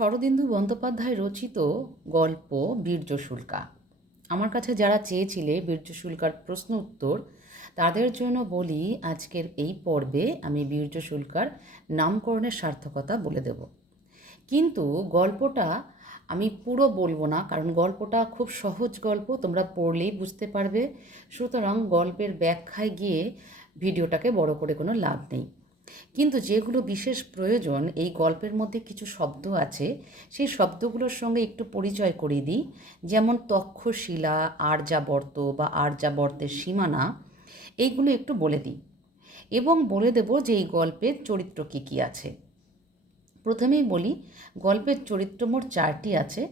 শরদিন্দু বন্দ্যোপাধ্যায় রচিত গল্প বীর্যশুল্কা। আমার কাছে যারা চেয়েছিলে বীর্যশুল্কার প্রশ্ন উত্তর, তাদের জন্য বলি আজকের এই পর্বে আমি বীর্যশুল্কার নামকরণের সার্থকতা বলে দেব। কিন্তু গল্পটা আমি পুরো বলব না, কারণ গল্পটা খুব সহজ গল্প, তোমরা পড়লেই বুঝতে পারবে। সুতরাং গল্পের ব্যাখ্যায় গিয়ে ভিডিওটাকে বড় করে কোনো লাভ নেই। কিন্তু যেগুলো বিশেষ প্রয়োজন, এই গল্পের মধ্যে কিছু শব্দ আছে, সেই শব্দগুলোর সঙ্গে একটু পরিচয় করিয়ে দিই। যেমন তক্ষশিলা, আর্যাবর্ত বা আর্যাবর্তের সীমানা, এইগুলো একটু বলে দিই। এবং বলে দেব যে এই গল্পের চরিত্র কী কী আছে। প্রথমেই বলি, গল্পের চরিত্র মোট চারটি আছে।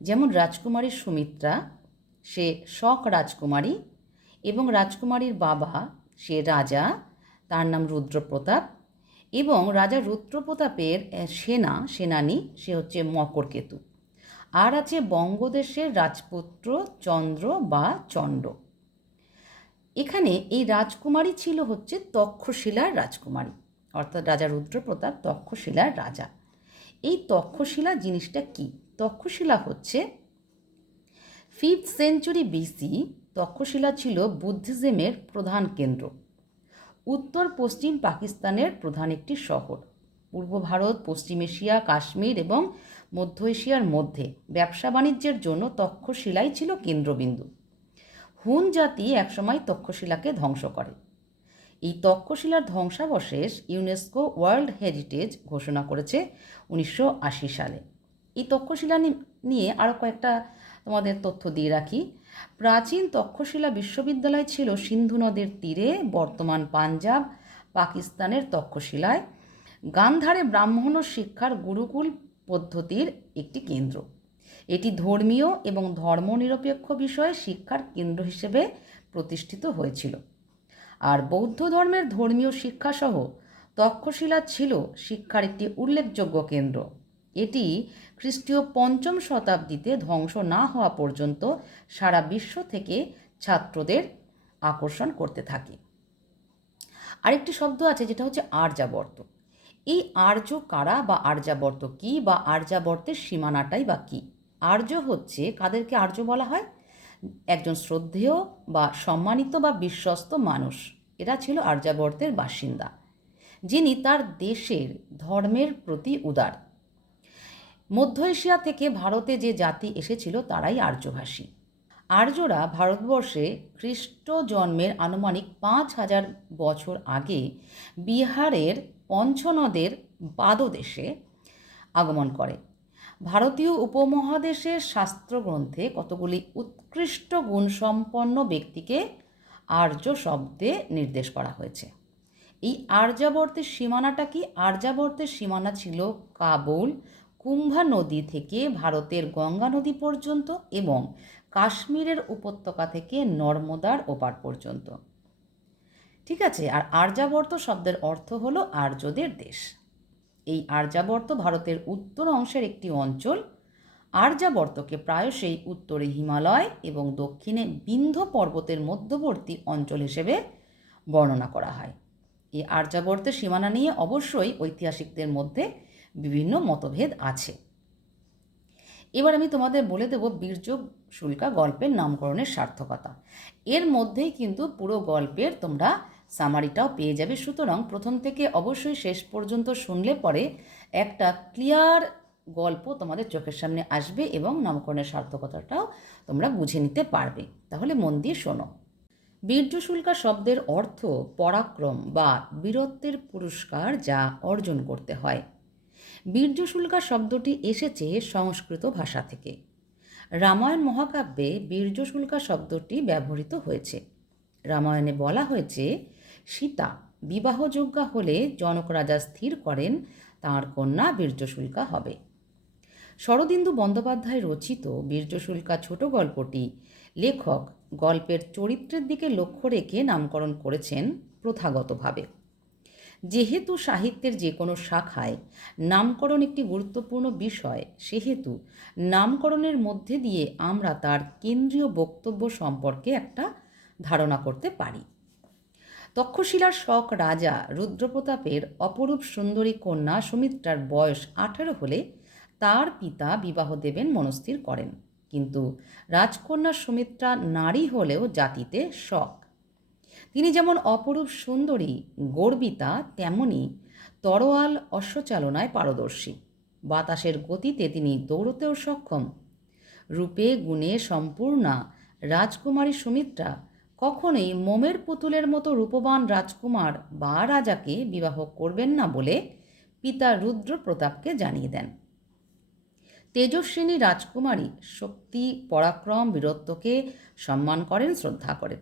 যেমন রাজকুমারী সুমিত্রা, সে শখ রাজকুমারী এবং রাজকুমারীর বাবা, সে রাজা তার নাম রুদ্রপ্রতাপ এবং রাজা রুদ্রপ্রতাপের সেনা, সেনানী, সে হচ্ছে মকরকেতু আর আছে বঙ্গদেশের রাজপুত্র চন্দ্র বা চণ্ড। এখানে এই রাজকুমারী ছিল হচ্ছে তক্ষশিলার রাজকুমারী, অর্থাৎ রাজা রুদ্রপ্রতাপ তক্ষশিলার রাজা। এই তক্ষশিলা জিনিসটা কি? তক্ষশিলা হচ্ছে ফিফথ সেঞ্চুরি বিসি তক্ষশিলা ছিল বুদ্ধিজমের প্রধান কেন্দ্র। উত্তর পশ্চিম পাকিস্তানের প্রধান একটি শহর। পূর্ব ভারত, পশ্চিম এশিয়া, কাশ্মীর এবং মধ্য এশিয়ার মধ্যে ব্যবসা বাণিজ্যের জন্য তক্ষশিলাই ছিল কেন্দ্রবিন্দু। হুন জাতি একসময় তক্ষশিলাকে ধ্বংস করে। এই তক্ষশিলার ধ্বংসাবশেষ ইউনেস্কো ওয়ার্ল্ড হেরিটেজ ঘোষণা করেছে উনিশশো আশি সালে। এই তক্ষশিলা নিয়ে আরও কয়েকটা তোমাদের তথ্য দিয়ে রাখি। প্রাচীন তক্ষশিলা বিশ্ববিদ্যালয় ছিল সিন্ধু নদের তীরে, বর্তমান পাঞ্জাব, পাকিস্তানের তক্ষশিলায়। গান্ধারে ব্রাহ্মণ শিক্ষার গুরুকুল পদ্ধতির একটি কেন্দ্র। এটি ধর্মীয় এবং ধর্মনিরপেক্ষ বিষয়ে শিক্ষার কেন্দ্র হিসেবে প্রতিষ্ঠিত হয়েছিল। আর বৌদ্ধ ধর্মের ধর্মীয় শিক্ষাসহ তক্ষশিলা ছিল শিক্ষার একটি উল্লেখযোগ্য কেন্দ্র। এটি খ্রিস্টীয় পঞ্চম শতাব্দীতে ধ্বংস না হওয়া পর্যন্ত সারা বিশ্ব থেকে ছাত্রদের আকর্ষণ করতে থাকে। আরেকটি শব্দ আছে যেটা হচ্ছে আর্যাবর্ত। এই আর্য কারা বা আর্যাবর্ত কি বা আর্যাবর্তের সীমানাটাই বা কি? আর্য হচ্ছে কাদেরকে আর্য বলা হয়? একজন শ্রদ্ধেয় বা সম্মানিত বা বিশ্বস্ত মানুষ। এরা ছিল আর্যাবর্তের বাসিন্দা, যিনি তার দেশের ধর্মের প্রতি উদার। মধ্য এশিয়া থেকে ভারতে যে জাতি এসেছিল, তারাই আর্যভাষী। আর্যরা ভারতবর্ষে খ্রিস্ট জন্মের আনুমানিক পাঁচ হাজার বছর আগে বিহারের পঞ্চনদের পাদদেশে আগমন করে। ভারতীয় উপমহাদেশের শাস্ত্রগ্রন্থে কতগুলি উৎকৃষ্ট গুণসম্পন্ন ব্যক্তিকে আর্য শব্দে নির্দেশ করা হয়েছে? এই আর্যাবর্তের সীমানাটা কি? আর্যাবর্তের সীমানা ছিল কাবুল কুম্ভা নদী থেকে ভারতের গঙ্গা নদী পর্যন্ত এবং কাশ্মীরের উপত্যকা থেকে নর্মদার ওপার পর্যন্ত। ঠিক আছে, আর আর্যাবর্ত শব্দের অর্থ হল আর্যদের দেশ। এই আর্যাবর্ত ভারতের উত্তর অংশের একটি অঞ্চল। আর্যাবর্তকে প্রায়শই উত্তরে হিমালয় এবং দক্ষিণে বিন্ধ্য পর্বতের মধ্যবর্তী অঞ্চল হিসেবে বর্ণনা করা হয়। এই আর্যাবর্তের সীমানা নিয়ে অবশ্যই ঐতিহাসিকদের মধ্যে বিভিন্ন মতভেদ আছে। এবার আমি তোমাদের বলে দেব বীর্য শুল্কা গল্পের নামকরণের সার্থকতা। এর মধ্যেই কিন্তু পুরো গল্পের তোমরা সামারিটাও পেয়ে যাবে। সুতরাং প্রথম থেকে অবশ্যই শেষ পর্যন্ত শুনলে পরে একটা ক্লিয়ার গল্প তোমাদের চোখের সামনে আসবে এবং নামকরণের সার্থকতাটাও তোমরা বুঝে নিতে পারবে। তাহলে মন দিয়ে শোনো। বীর্যশুল্কা শব্দের অর্থ পরাক্রম বা বীরত্বের পুরস্কার যা অর্জন করতে হয়। বীর্যশুল্কা শব্দটি এসেছে সংস্কৃত ভাষা থেকে। রামায়ণ মহাকাব্যে বীর্যশুল্কা শব্দটি ব্যবহৃত হয়েছে। রামায়ণে বলা হয়েছে, সীতা বিবাহযোগ্যা হলে জনক রাজা স্থির করেন, তাঁর কন্যা বীর্যশুল্কা হবে। শরদিন্দু বন্দ্যোপাধ্যায় রচিত বীর্যশুল্কা ছোট গল্পটি লেখক গল্পের চরিত্রের দিকে লক্ষ্য রেখে নামকরণ করেছেন প্রথাগতভাবে। যেহেতু সাহিত্যের যে কোনো শাখায় নামকরণ একটি গুরুত্বপূর্ণ বিষয়, সেহেতু নামকরণের মধ্যে দিয়ে আমরা তার কেন্দ্রীয় বক্তব্য সম্পর্কে একটা ধারণা করতে পারি। তক্ষশিলার শক রাজা রুদ্রপ্রতাপের অপরূপ সুন্দরী কন্যা সুমিত্রার বয়স আঠারো হলে তার পিতা বিবাহ দেবেন মনস্থির করেন। কিন্তু রাজকন্যা সুমিত্রা নারী হলেও জাতিতে শখ তিনি যেমন অপরূপ সুন্দরী, গর্বিতা, তেমনি তরোয়াল অশ্বচালনায় পারদর্শী। বাতাসের গতিতে তিনি দৌড়তেও সক্ষম। রূপে, গুণে সম্পূর্ণা রাজকুমারী সুমিত্রা কখনোই মোমের পুতুলের মতো রূপবান রাজকুমার বা রাজাকে বিবাহ করবেন না বলে পিতা রুদ্র প্রতাপকে জানিয়ে দেন। তেজস্বিনী রাজকুমারী শক্তি, পরাক্রম, বীরত্বকে সম্মান করেন, শ্রদ্ধা করেন।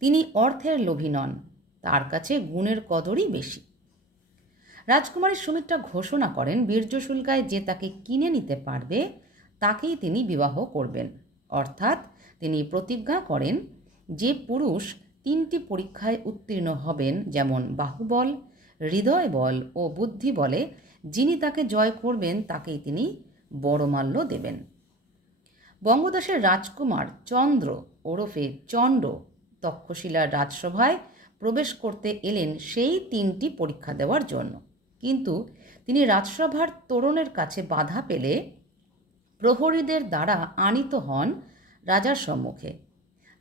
তিনি অর্থের লোভী নন, তার কাছে গুণের কদরই বেশি। রাজকুমারী সুমিত্রা ঘোষণা করেন, বীর্যশুল্কায় যে তাকে কিনে নিতে পারবে, তাকেই তিনি বিবাহ করবেন। অর্থাৎ তিনি প্রতিজ্ঞা করেন, যে পুরুষ তিনটি পরীক্ষায় উত্তীর্ণ হবেন, যেমন বাহুবল, হৃদয় বল ও বুদ্ধি বলে, যিনি তাকে জয় করবেন, তাকেই তিনি বড়মাল্য দেবেন। বঙ্গদেশের রাজকুমার চন্দ্র ওরফে চণ্ড তক্ষশিলার রাজসভায় প্রবেশ করতে এলেন সেই তিনটি পরীক্ষা দেওয়ার জন্য। কিন্তু তিনি রাজসভার তোরণের কাছে বাধা পেলে প্রহরীদের দ্বারা আনিত হন রাজার সম্মুখে।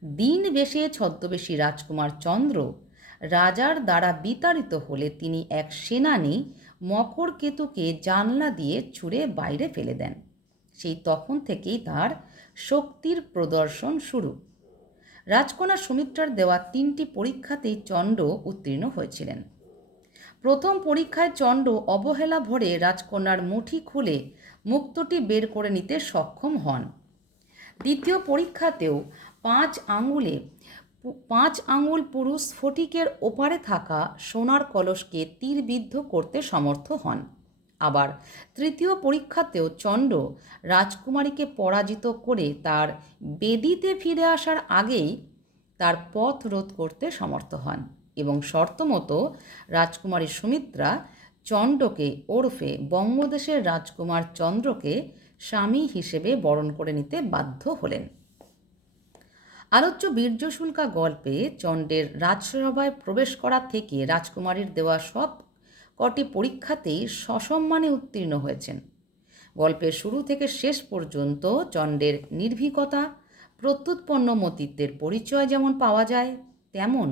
দিন বেশে ছদ্মবেশী রাজকুমার চন্দ্র রাজার দ্বারা বিতাড়িত হলে তিনি এক সেনানী মকর কেতুকে জানলা দিয়ে ছুঁড়ে বাইরে ফেলে দেন। সেই তখন থেকেই তার শক্তির প্রদর্শন শুরু। রাজকন্যা সুমিত্রার দেওয়া তিনটি পরীক্ষাতেই চণ্ড উত্তীর্ণ হয়েছিলেন। প্রথম পরীক্ষায় চণ্ড অবহেলা ভরে রাজকন্যার মুঠি খুলে মুক্তটি বের করে নিতে সক্ষম হন। দ্বিতীয় পরীক্ষাতেও পাঁচ আঙুলে পাঁচ আঙুল পুরুষ স্ফটিকের ওপারে থাকা সোনার কলসকে তীরবিদ্ধ করতে সমর্থ হন। আবার তৃতীয় পরীক্ষাতেও চণ্ড রাজকুমারীকে পরাজিত করে তার বেদিতে ফিরে আসার আগেই তার পথ রোধ করতে সমর্থ হন এবং শর্তমতো রাজকুমারী সুমিত্রা চণ্ডকে ওরফে বঙ্গদেশের রাজকুমার চন্দ্রকে স্বামী হিসেবে বরণ করে নিতে বাধ্য হলেন। আলোচ্য বীর্যশুল্কা গল্পে চণ্ডের রাজসভায় প্রবেশ করা থেকে রাজকুমারীর দেওয়া সব কটি পরীক্ষাতেই সসম্মানে উত্তীর্ণ হয়েছেন। গল্পের শুরু থেকে শেষ পর্যন্ত চণ্ডের নির্ভীকতা, প্রত্যুৎপন্ন মতিত্বের পরিচয় যেমন পাওয়া যায়, তেমন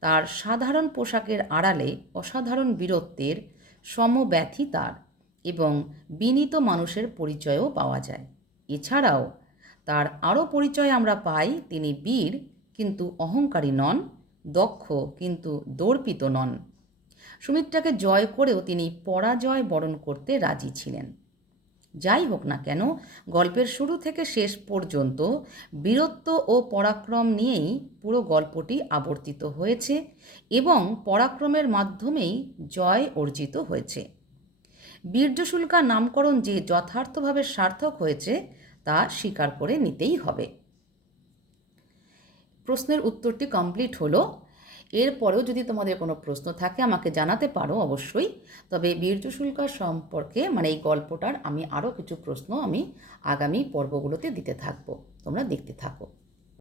তার সাধারণ পোশাকের আড়ালে অসাধারণ বীরত্বের সমব্যথিতার এবং বিনীত মানুষের পরিচয়ও পাওয়া যায়। এছাড়াও তার আরও পরিচয় আমরা পাই, তিনি বীর কিন্তু অহংকারী নন, দক্ষ কিন্তু দর্পিত নন। সুমিত্রাকে জয় করেও তিনি পরাজয় বরণ করতে রাজি ছিলেন। যাই হোক না কেন, গল্পের শুরু থেকে শেষ পর্যন্ত বীরত্ব ও পরাক্রম নিয়েই পুরো গল্পটি আবর্তিত হয়েছে এবং পরাক্রমের মাধ্যমেই জয় অর্জিত হয়েছে। বীর্যশুল্কা নামকরণ যে যথার্থভাবে সার্থক হয়েছে, তা স্বীকার করে নিতেই হবে। প্রশ্নের উত্তরটি কমপ্লিট হলো এরপরেও যদি তোমাদের কোনো প্রশ্ন থাকে, আমাকে জানাতে পারো অবশ্যই। তবে বীর্য শুল্কা সম্পর্কে মানে এই গল্পটার আমি আরও কিছু প্রশ্ন আমি আগামী পর্বগুলোতে দিতে থাকব। তোমরা দেখতে থাকো।